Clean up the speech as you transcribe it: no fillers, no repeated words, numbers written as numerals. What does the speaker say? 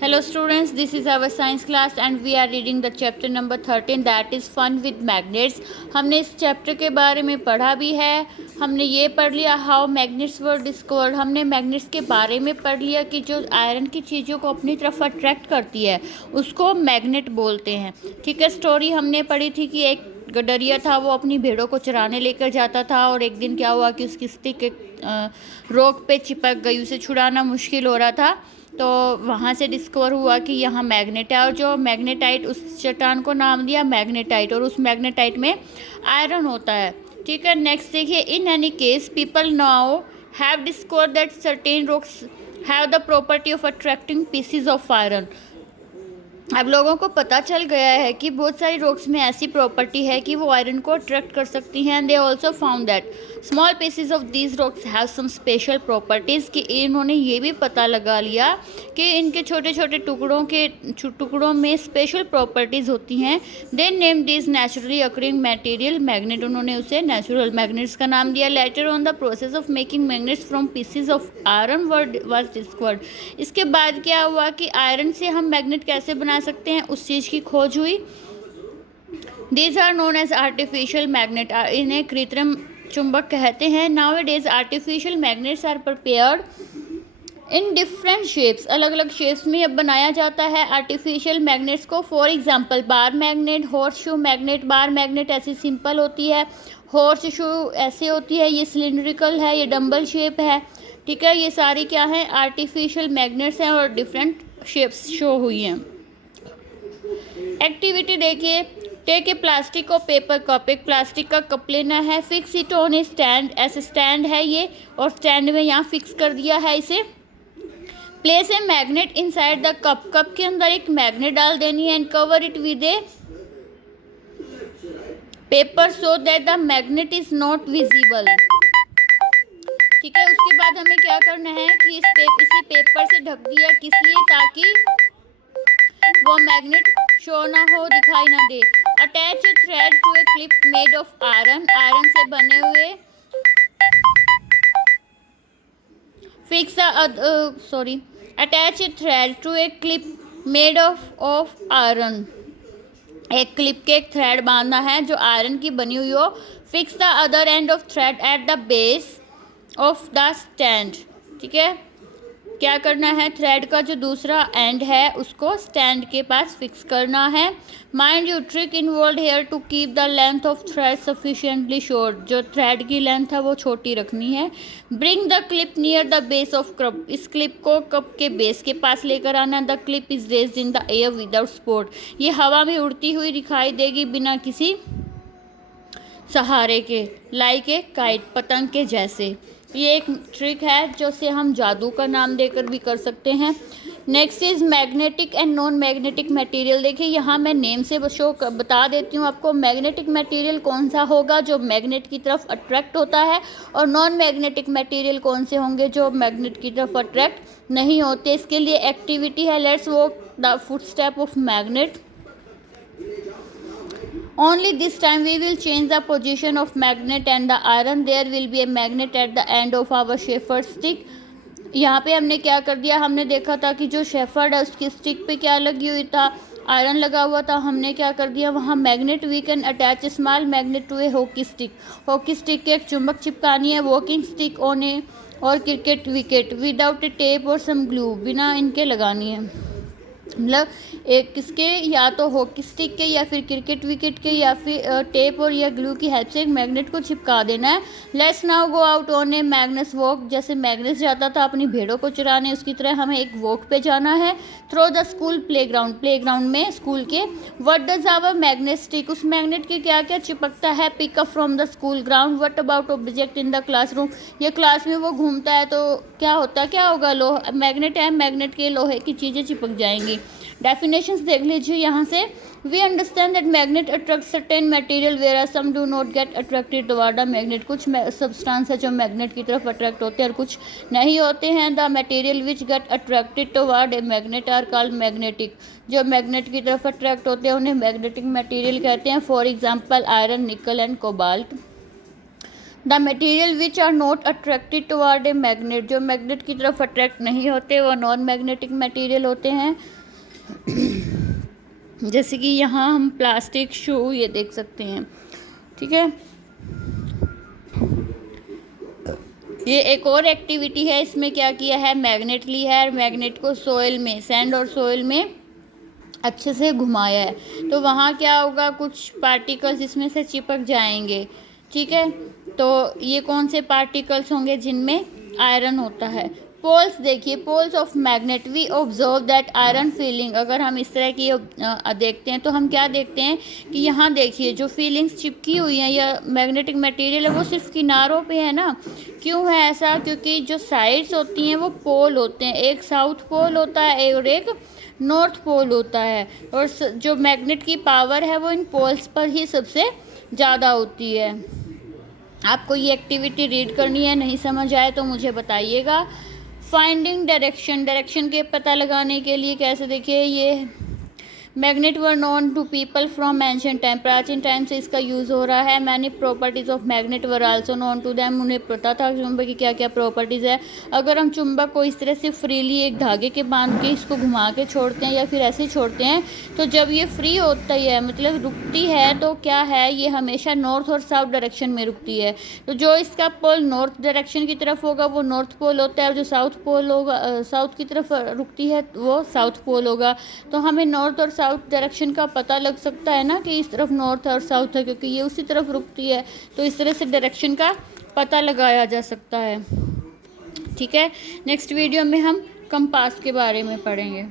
Hello students, this is our science class and we are reading the chapter number 13 that is fun with magnets। हमने इस chapter के बारे में पढ़ा भी है। हमने ये पढ़ लिया हाउ मैग्नेट्स वर डिस्कवर्ड। हमने मैग्नेट्स के बारे में पढ़ लिया कि जो आयरन की चीज़ों को अपनी तरफ अट्रैक्ट करती है उसको मैग्नेट बोलते हैं। ठीक है, स्टोरी हमने पढ़ी थी कि एक गडरिया था, वो अपनी भेड़ों को चराने लेकर जाता था और एक दिन क्या हुआ कि उसकी स्टिक एक रॉक पे चिपक गई, उसे छुड़ाना मुश्किल हो रहा था। तो वहाँ से डिस्कवर हुआ कि यहाँ मैग्नेट है और जो मैग्नेटाइट, उस चट्टान को नाम दिया मैग्नेटाइट और उस मैग्नेटाइट में आयरन होता है। ठीक है, नेक्स्ट देखिए, in any case people now have discover that certain rocks have the property of attracting PCs of iron. अब लोगों को पता चल गया है कि बहुत सारी रॉक्स में ऐसी प्रॉपर्टी है कि वो आयरन को अट्रैक्ट कर सकती हैं। And they also found that small pieces of these rocks have some special properties, कि इन्होंने ये भी पता लगा लिया कि इनके छोटे छोटे टुकड़ों में स्पेशल प्रॉपर्टीज़ होती हैं। They name this naturally occurring material magnet, उन्होंने उसे नेचुरल मैग्नेट्स का नाम दिया। Later on the process of making magnets from pieces of iron was discovered. इसके बाद क्या हुआ कि आयरन से हम मैग्नेट कैसे बना सकते हैं उस चीज़ की खोज हुई। These are known as artificial magnet, इन्हें कृत्रिम चुंबक कहते हैं। Now it is artificial magnets are prepared in different shapes, अलग अलग शेप्स में अब बनाया जाता है आर्टिफिशियल मैग्नेट्स को। For example bar magnet, horseshoe magnet. Bar magnet ऐसी सिंपल होती है, हॉर्स शू ऐसे होती है, ये सिलिंड्रिकल है, ये डंबल शेप है। ठीक है, ये सारी क्या है आर्टिफिशियल मैग्नेट्स हैं और डिफरेंट शेप्स शो हुई हैं। एक्टिविटी देखिए, टेक ए प्लास्टिक और पेपर कप, एक प्लास्टिक का कप लेना है। Fix it on A stand, ऐसे स्टैंड है ये और स्टैंड में यहाँ फिक्स कर दिया है इसे। Place a magnet inside the cup, cup के अंदर एक मैग्नेट डाल देनी है। And cover it with A paper so that the magnet is not visible. ठीक है, उसके बाद हमें क्या करना है कि इसे पेपर से ढक दिया, किस लिए, ताकि वो मैग्नेट शो ना हो, दिखाई ना दे। Attach a thread to a clip made of iron, iron से बने हुए fix attach a thread to a clip made of iron, एक क्लिप के एक थ्रेड बांधना है जो आयरन की बनी हुई हो। Fix the other end of thread at the base of the stand. ठीक है, क्या करना है, थ्रेड का जो दूसरा एंड है उसको स्टैंड के पास फिक्स करना है। Mind you trick involve here to keep the length of thread sufficiently short, जो थ्रेड की लेंथ है वो छोटी रखनी है। Bring the clip near the base of cup, इस क्लिप को कप के बेस के पास लेकर आना। The clip is raised in the air without support, ये हवा में उड़ती हुई दिखाई देगी बिना किसी सहारे के, लाइक ए काइट, पतंग के जैसे। ये एक ट्रिक है जो से हम जादू का नाम देकर भी कर सकते हैं। Next is magnetic and non magnetic material. देखिए यहाँ मैं नेम से बता देती हूँ आपको, मैग्नेटिक मटेरियल कौन सा होगा जो मैग्नेट की तरफ अट्रैक्ट होता है, और नॉन मैग्नेटिक मटेरियल कौन से होंगे जो मैग्नेट की तरफ अट्रैक्ट नहीं होते। इसके लिए एक्टिविटी है, let's walk the footstep of magnet. Only this time we will change the position of magnet and the iron. There will be a magnet at the end of our shepherd stick. यहाँ पे हमने क्या कर दिया, हमने देखा था कि जो शेफर्ड है उसकी स्टिक पे क्या लगी हुई था, आयरन लगा हुआ था। हमने क्या कर दिया, वहाँ magnet, we can attach small magnet to a hockey stick, hockey stick के एक चुंबक चिपकानी है। वॉकिंग स्टिक ऑन ए और क्रिकेट विकेट विदाउट ए टेप और सम ग्लू, बिना इनके लगानी है। मतलब एक किसके, या तो हॉकी स्टिक के या फिर क्रिकेट विकेट के या फिर टेप और या ग्लू की हेल्प से एक मैग्नेट को चिपका देना है। Let's now go out on A मैग्नेस walk, जैसे मैग्नेस जाता था अपनी भेड़ों को चुराने, उसकी तरह हमें एक वॉक पे जाना है। Through the school playground, playground में स्कूल के। What does our magnet stick, उस मैग्नेट के क्या क्या चिपकता है। Pick up from the school ground. What about object in the classroom, ये क्लास में वो घूमता है तो क्या होता, क्या होगा, लोहा मैग्नेट है, मैग्नेट के लोहे की चीज़ें चिपक जाएंगी। डेफिनेशंस देख लीजिए यहाँ से। We understand that magnet attract certain material where some do not get attracted toward the magnet, कुछ सब्सटेंस है जो मैग्नेट की तरफ अट्रैक्ट होते हैं और कुछ नहीं होते हैं। The material which get attracted toward a magnet are called magnetic, जो मैग्नेट की तरफ अट्रैक्ट होते हैं उन्हें मैग्नेटिक मटेरियल कहते हैं। For example iron, nickel and cobalt. The material which are not attracted toward a magnet, जो मैग्नेट की तरफ अट्रैक्ट नहीं होते वो नॉन मैग्नेटिक मटेरियल होते हैं। जैसे कि यहाँ हम प्लास्टिक, शू ये देख सकते हैं, ठीक है। ये एक और एक्टिविटी है, इसमें क्या किया है, मैग्नेट लिया है और मैग्नेट को सॉइल में, सैंड और सॉइल में अच्छे से घुमाया है, तो वहाँ क्या होगा, कुछ पार्टिकल्स इसमें से चिपक जाएंगे, ठीक है। तो ये कौन से पार्टिकल्स होंगे, जिनमें आयरन होता है। पोल्स देखिए, poles of magnet, we observe that iron filing, अगर हम इस तरह की देखते हैं तो हम क्या देखते हैं कि यहाँ देखिए जो फीलिंग्स चिपकी हुई हैं या मैग्नेटिक मटेरियल है वो सिर्फ किनारों पे है ना। क्यों है ऐसा, क्योंकि जो साइड्स होती हैं वो पोल होते हैं, एक साउथ पोल होता है और एक नॉर्थ पोल होता है, और जो मैग्नेट की पावर है वो इन पोल्स पर ही सबसे ज़्यादा होती है। आपको ये एक्टिविटी रीड करनी है, नहीं समझ आए तो मुझे बताइएगा। फाइंडिंग डायरेक्शन, डायरेक्शन के पता लगाने के लिए कैसे, देखिए ये magnet were known to people from ancient time, प्राचीन टाइम से इसका यूज़ हो रहा है। Many properties of magnet were also known to them, उन्हें पता था चुंबक की क्या क्या प्रॉपर्टीज़ है। अगर हम चुंबक को इस तरह से फ्रीली एक धागे के बांध के इसको घुमा के छोड़ते हैं या फिर ऐसे ही छोड़ते हैं, तो जब ये फ्री होता है मतलब रुकती है, तो क्या है, ये हमेशा नॉर्थ और साउथ डायरेक्शन में रुकती है। तो जो इसका पोल नॉर्थ डायरेक्शन की तरफ होगा वो नॉर्थ पोल होता है, और जो साउथ पोल होगा, साउथ की तरफ रुकती है वो साउथ पोल होगा। तो हमें नॉर्थ और साउथ डायरेक्शन का पता लग सकता है ना कि इस तरफ नॉर्थ और साउथ है, क्योंकि ये उसी तरफ रुकती है, तो इस तरह से डायरेक्शन का पता लगाया जा सकता है, ठीक है। नेक्स्ट वीडियो में हम कंपास के बारे में पढ़ेंगे।